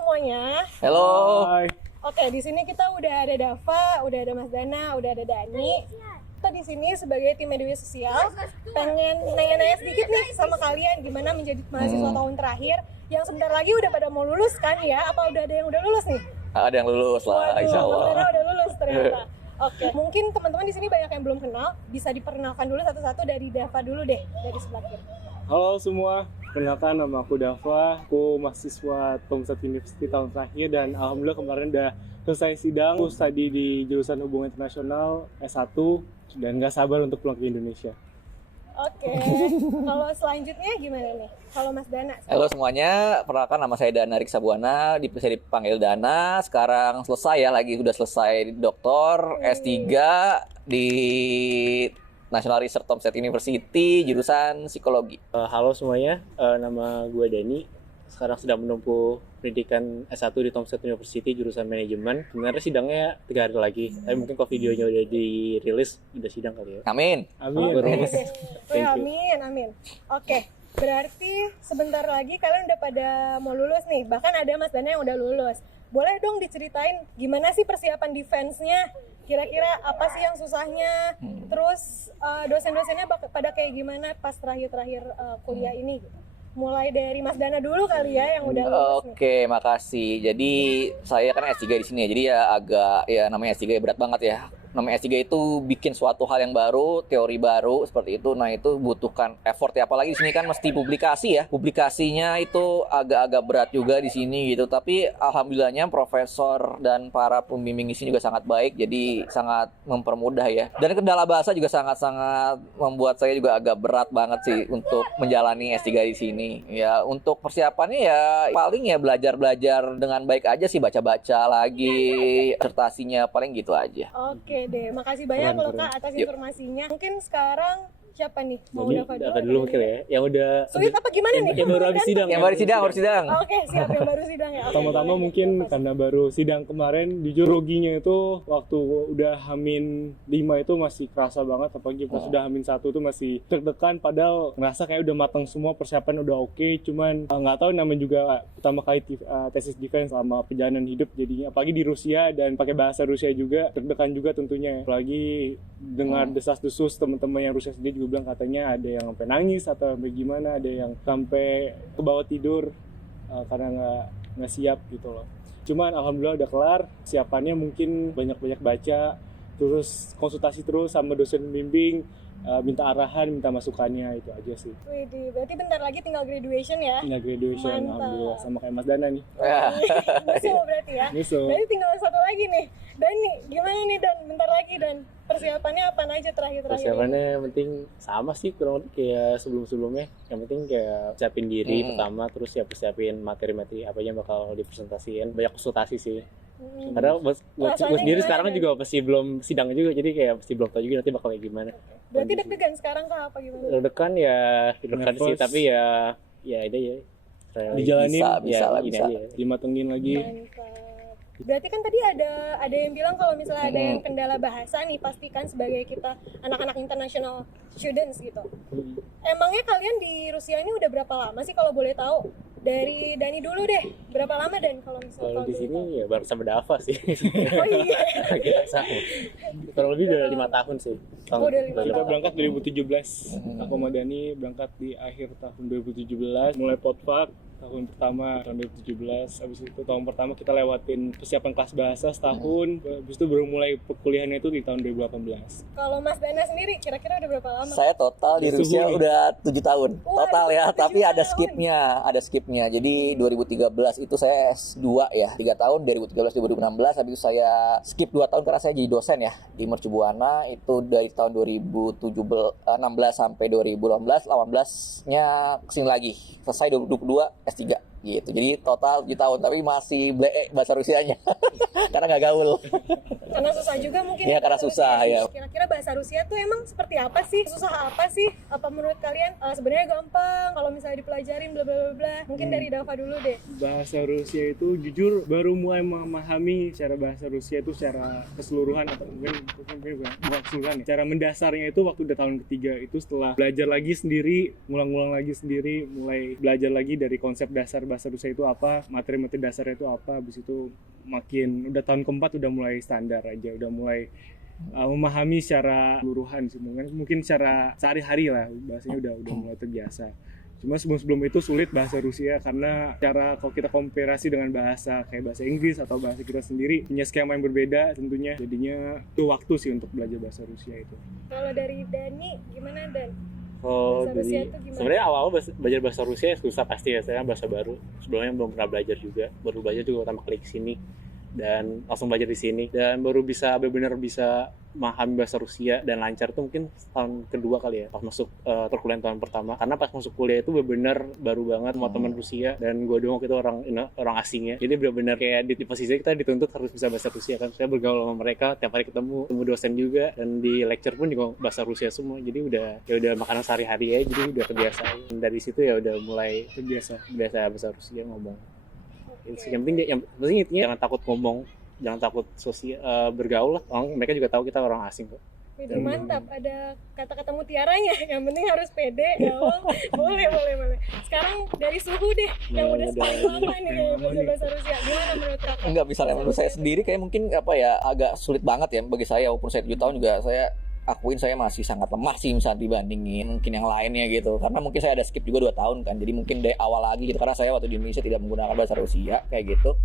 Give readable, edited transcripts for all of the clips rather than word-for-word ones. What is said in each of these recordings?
semuanya. Halo. Hai. Oke, di sini kita udah ada Dava, udah ada Mas Dana, udah ada Dani. Kita di sini sebagai tim media sosial pengen nanya-nanya sedikit nih sama kalian gimana menjadi mahasiswa tahun terakhir yang sebentar lagi udah pada mau lulus kan ya? Apa udah ada yang udah lulus nih? Ada yang lulus lah, Waduh, insya Mas Allah. Dana udah lulus ternyata. Oke, mungkin teman-teman di sini banyak yang belum kenal, bisa diperkenalkan dulu satu-satu dari Dava dulu deh, dari sebelah kiri. Halo semua, perkenalkan nama aku Dava. Aku mahasiswa Tomset University tahun terakhir dan alhamdulillah kemarin udah selesai sidang. Aku studi di jurusan Hubungan Internasional S1 dan gak sabar untuk pulang ke Indonesia. Oke, kalau selanjutnya gimana nih? Kalau Mas Dana? Halo semuanya, perkenalkan nama saya Dana Riksa Buana, bisa dipanggil Dana. Sekarang selesai ya, udah selesai doktor S3 di National Research Tomset University, jurusan psikologi. Halo semuanya, nama gue Dani. Sekarang sedang menempuh pendidikan S1 di Tomset University jurusan manajemen. Sebenarnya sidangnya 3 hari lagi, tapi mungkin kalau videonya udah dirilis, udah sidang kali ya. Amin. Amin. Thank you. Amin. Oke, berarti sebentar lagi kalian udah pada mau lulus nih. Bahkan ada Mas Dana yang udah lulus. Boleh dong diceritain gimana sih persiapan defense-nya? Kira-kira apa sih yang susahnya? Terus dosen-dosennya pada kayak gimana pas terakhir-terakhir kuliah ini? Gitu. Mulai dari Mas Dana dulu kali ya yang udah lulus nih. Oke, makasih. Jadi saya kan S3 di sini ya. Jadi ya agak namanya S3 berat banget ya. Namanya S3 itu bikin suatu hal yang baru, teori baru seperti itu. Nah, itu butuhkan effort ya. Apalagi di sini kan mesti publikasi ya. Publikasinya itu agak-agak berat juga di sini gitu. Tapi alhamdulillahnya profesor dan para pembimbing di sini juga sangat baik. Jadi sangat mempermudah ya. Dan kendala bahasa juga sangat-sangat membuat saya juga agak berat banget sih untuk menjalani S3 di sini. Ya, untuk persiapannya ya paling ya belajar-belajar dengan baik aja sih, baca-baca lagi disertasinya, paling gitu aja. Oke deh, makasih banyak loh Kak atas Yuk. informasinya. Mungkin sekarang siapa nih? Mau Jadi Dava Dava dulu mungkin ya, yang udah Sulit apa gimana nih? yang baru habis sidang. Yang baru sidang. Oke, siap yang baru sidang ya. Oke, Pertama-tama boleh. mungkin karena baru sidang kemarin, jujur ruginya itu waktu udah Hamin 5 itu masih kerasa banget, apalagi pas sudah Hamin 1 itu masih deg-degan, padahal ngerasa kayak udah matang semua, persiapan udah oke, cuman nggak tahu namanya juga pertama kali tesis defense selama perjalanan hidup jadinya, apalagi di Rusia dan pakai bahasa Rusia juga, deg-degan juga tentunya, apalagi dengar desas-desus teman-teman yang Rusia sendiri juga bilang katanya ada yang sampai nangis atau sampai gimana, ada yang sampai ke bawah tidur karena nggak siap gitu loh. Cuman alhamdulillah udah kelar, siapannya mungkin banyak-banyak baca, terus konsultasi terus sama dosen pembimbing, minta arahan, minta masukannya, itu aja sih. Widih, berarti bentar lagi tinggal graduation ya. Tinggal graduation, Mantap. alhamdulillah, sama kayak Mas Dana nih. Musuh berarti ya. Musuh. Berarti tinggal satu lagi nih. Dan nih, gimana nih Dan? Bentar lagi Dan. Persiapannya apa aja terakhir-terakhir? Persiapannya yang penting sama sih kurang lebih kayak sebelum-sebelumnya. Yang penting kayak siapin diri pertama, terus siapin materi-materi apa yang bakal dipresentasiin. Banyak konsultasi sih. Karena buat Rasanya gue sendiri gimana, sekarang Dan? juga pasti belum sidang juga, jadi kayak pasti belum tahu juga nanti bakal kayak gimana. Berarti deg-degan sekarang Kak apa gimana? Deg-degan ya, deg-degan sih, Nervous. tapi ya itu ya. Dijalanin. Bisa lah, gini bisa. aja. Dimatengin lagi. Mantap. Berarti kan tadi ada yang bilang kalau misalnya ada yang kendala bahasa nih, pastikan sebagai kita anak-anak international students gitu. Emangnya kalian di Rusia ini udah berapa lama sih kalau boleh tahu? Dari Dani dulu deh, berapa lama Dan kalau misalnya Kalau di boleh sini tahu? ya baru sama Dava sih. Oh iya. Agak sama. Kurang lebih udah 5 tahun sih. Oh, udah 5 Kita tahun. berangkat 2017. Aku sama Dani berangkat di akhir tahun 2017, mulai potfak tahun pertama tahun 2017. Habis itu tahun pertama kita lewatin persiapan kelas bahasa setahun. Habis itu baru mulai perkuliahannya itu di tahun 2018. Kalau Mas Dana sendiri kira-kira udah berapa lama? Saya total di Di Rusia suhu nih. udah 7 tahun. Wah, Total ya, 7 tapi ada tahun. skipnya. Jadi 2013 itu saya S2 ya, 3 tahun, 2013-2016. Habis itu saya skip 2 tahun karena saya jadi dosen ya di Mercu Buana. Itu dari tahun 2016 sampai 2018, 18-nya kesini lagi. Selesai 2022 S3 gitu. Jadi total 7 tahun, tapi masih bahasa Rusianya. Karena nggak gaul. Karena susah juga mungkin. Iya, karena susah, ya. Kira-kira bahasa Rusia tuh emang seperti apa sih? Susah apa sih? Apa menurut kalian sebenarnya gampang kalau misalnya dipelajarin bla bla bla bla? Mungkin dari Dava dulu deh. Bahasa Rusia itu jujur baru mulai memahami cara bahasa Rusia itu secara keseluruhan, atau mungkin bukan keseluruhan ya. Cara mendasarnya itu waktu udah tahun ketiga itu, setelah belajar lagi sendiri, ngulang-ngulang lagi sendiri, mulai belajar lagi dari konsep dasar bahasa Rusia itu apa, materi-materi dasarnya itu apa. Habis itu makin udah tahun keempat udah mulai standar aja, udah mulai memahami secara keseluruhan sih, mungkin secara sehari-hari lah bahasanya udah mulai terbiasa. Cuma sebelum itu sulit bahasa Rusia karena cara kalau kita komparasi dengan bahasa kayak bahasa Inggris atau bahasa kita sendiri punya skema yang berbeda tentunya, jadinya itu waktu sih untuk belajar bahasa Rusia itu. Kalau dari Dani gimana Dan? Oh, Bahasa Rusia tuh gimana? sebenarnya awal-awal belajar bahasa Rusia susah pasti ya, saya kan bahasa baru. Sebelumnya belum pernah belajar juga, baru belajar juga pertama kali kesini dan langsung belajar di sini dan baru bisa benar-benar bisa memahami bahasa Rusia dan lancar tuh mungkin tahun kedua kali ya, pas masuk perkuliahan tahun pertama. Karena pas masuk kuliah itu benar-benar baru banget sama teman Rusia dan gue doang itu orang asingnya, jadi benar-benar kayak di posisi kita dituntut harus bisa bahasa Rusia kan. Saya bergaul sama mereka tiap hari, ketemu dosen juga, dan di lecture pun juga bahasa Rusia semua, jadi udah makanan sehari-hari ya, jadi udah terbiasa. Dan dari situ ya udah mulai terbiasa bahasa Rusia ngomong. Yang penting intinya jangan takut ngomong, jangan takut bergaul lah. Mereka juga tahu kita orang asing kok. Jadi mantap, ada kata-kata mutiaranya. Yang penting harus pede, gaul. boleh. Sekarang dari Suhu deh, yang udah paling lama nih belajar bahasa Rusia. Gimana menurut kakak? Enggak, misalnya menurut saya sendiri kayak mungkin agak sulit banget ya bagi saya, walaupun saya 7 tahun juga saya akuin saya masih sangat lemah sih misalnya dibandingin mungkin yang lainnya gitu, karena mungkin saya ada skip juga 2 tahun kan, jadi mungkin dari awal lagi gitu, karena saya waktu di Indonesia tidak menggunakan bahasa Rusia kayak gitu.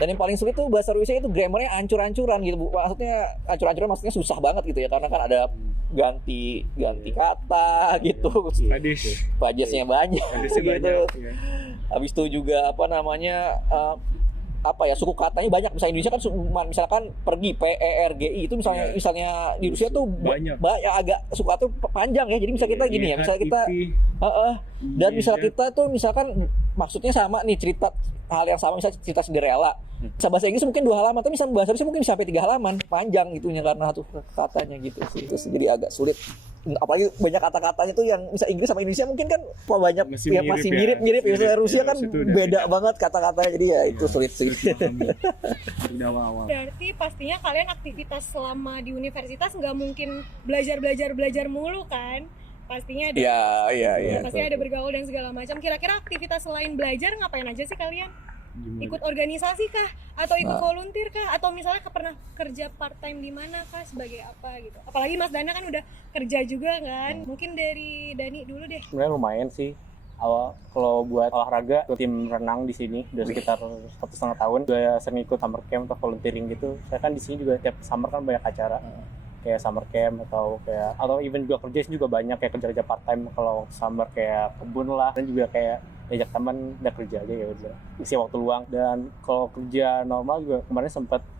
Dan yang paling sulit tuh bahasa Rusia itu grammarnya ancur-ancuran gitu, maksudnya ancur-ancuran maksudnya susah banget gitu ya, karena kan ada ganti kata gitu, pajesnya banyak gitu. Habis itu juga suku katanya banyak. Misalnya Indonesia kan misalkan pergi PERGI itu misalnya di Rusia tuh banyak agak suku kata panjang ya. Jadi misalnya kita gini ya, misalnya kita dan misalnya kita tuh misalkan maksudnya sama nih, cerita hal yang sama, misalnya cerita Cinderella. Bisa bahasa Inggris mungkin 2 halaman, tapi bisa bahasa Rusia mungkin bisa sampai 3 halaman, panjang gitunya karena satu katanya gitu sih. Terus jadi agak sulit. Apalagi banyak kata-katanya tuh yang bisa Inggris sama Indonesia mungkin kan banyak masih mirip-mirip ya. Misalnya Rusia kan beda banget kata-katanya, jadi ya itu sulit sih. Berarti pastinya kalian aktivitas selama di universitas nggak mungkin belajar mulu kan? Pastinya ada. Iya. Pasti ada bergaul dan segala macam. Kira-kira aktivitas selain belajar ngapain aja sih kalian? Ikut organisasi kah? Atau ikut volunteer kah? Atau misalnya pernah kerja part time di mana kah? Sebagai apa gitu? Apalagi Mas Dana kan udah kerja juga kan? Mungkin dari Dani dulu deh. Sebenarnya lumayan sih. Awal kalau buat olahraga, ikut tim renang di sini udah sekitar 1,5 tahun. Juga sering ikut summer camp atau volunteering gitu. Saya kan di sini juga tiap summer kan banyak acara. Kayak summer camp atau even juga kerja juga banyak, kayak kerja part time kalau summer kayak kebun lah, dan juga kayak diajak teman udah kerja aja ya udah isi waktu luang. Dan kalau kerja normal juga kemarin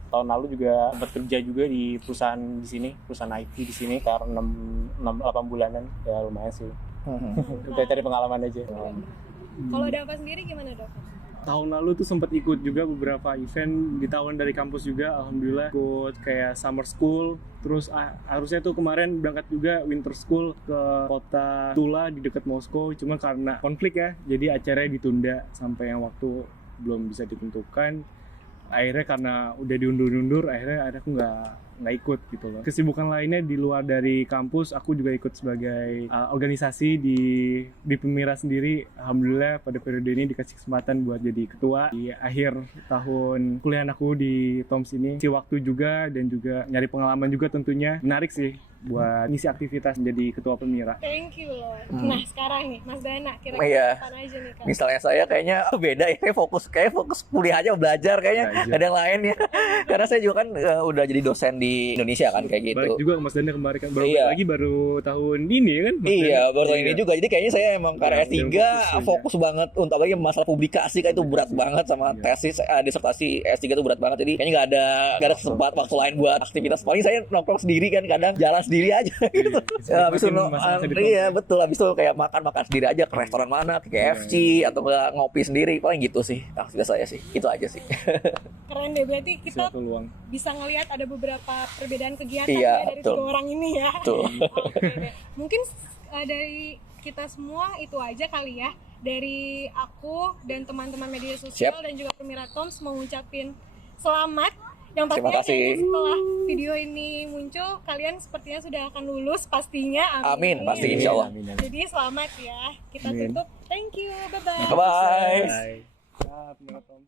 tahun lalu juga sempat kerja juga di perusahaan di sini, perusahaan IT di sini karena 8 bulanan ya, lumayan sih. Udah cari pengalaman aja. Kalau Dava sendiri gimana, Dava? Tahun lalu tuh sempat ikut juga beberapa event di tahun dari kampus juga, alhamdulillah ikut kayak summer school. Terus harusnya tuh kemarin berangkat juga winter school ke kota Tula di dekat Moskow, cuma karena konflik ya, jadi acaranya ditunda sampai yang waktu belum bisa ditentukan. Akhirnya karena udah diundur-undur, akhirnya aku nggak ikut gitu loh. Kesibukan lainnya di luar dari kampus, aku juga ikut sebagai organisasi di Pemira sendiri. Alhamdulillah pada periode ini dikasih kesempatan buat jadi ketua di akhir tahun kuliah aku di TOMS ini. Isi waktu juga dan juga nyari pengalaman juga tentunya. Menarik sih buat ngisi aktivitas menjadi ketua Pemira. Thank you loh. Nah sekarang nih Mas Dana, kira-kira apa aja nih Kak? Misalnya saya kayaknya beda ya, fokus kuliah aja, belajar kayaknya, ada yang lain ya. Karena saya juga kan udah jadi dosen di Indonesia kan kayak gitu. Balik juga Mas Dana kemarin kan, baru tahun ini kan? Baru tahun ini juga. Jadi kayaknya saya emang karena S3 fokus banget untuk apalagi masalah publikasi kan, itu berat banget, sama tesis disertasi S3 itu berat banget. Jadi kayaknya nggak ada kesempatan waktu lain buat aktivitas. Paling saya nongkrong sendiri kan, kadang jalan sendiri aja gitu. Habis itu betul, habis itu kayak makan sendiri aja ke restoran mana, ke KFC atau nggak ngopi sendiri, paling gitu sih aktivitas saya sih. Itu aja sih. Keren deh, berarti kita bisa ngelihat ada beberapa perbedaan kegiatan dari betul. 3 orang ini ya. Betul. Oke, mungkin dari kita semua itu aja kali ya. Dari aku dan teman-teman media sosial dan juga Pemira TOMS mau ngucapin selamat Yang Terima pastinya kasih. kayaknya setelah video ini muncul, kalian sepertinya sudah akan lulus pastinya. Amin, pasti insya Allah. Jadi selamat ya. Kita Amin. tutup. Thank you. Bye-bye. Bye-bye. Bye. Ya, terima kasih.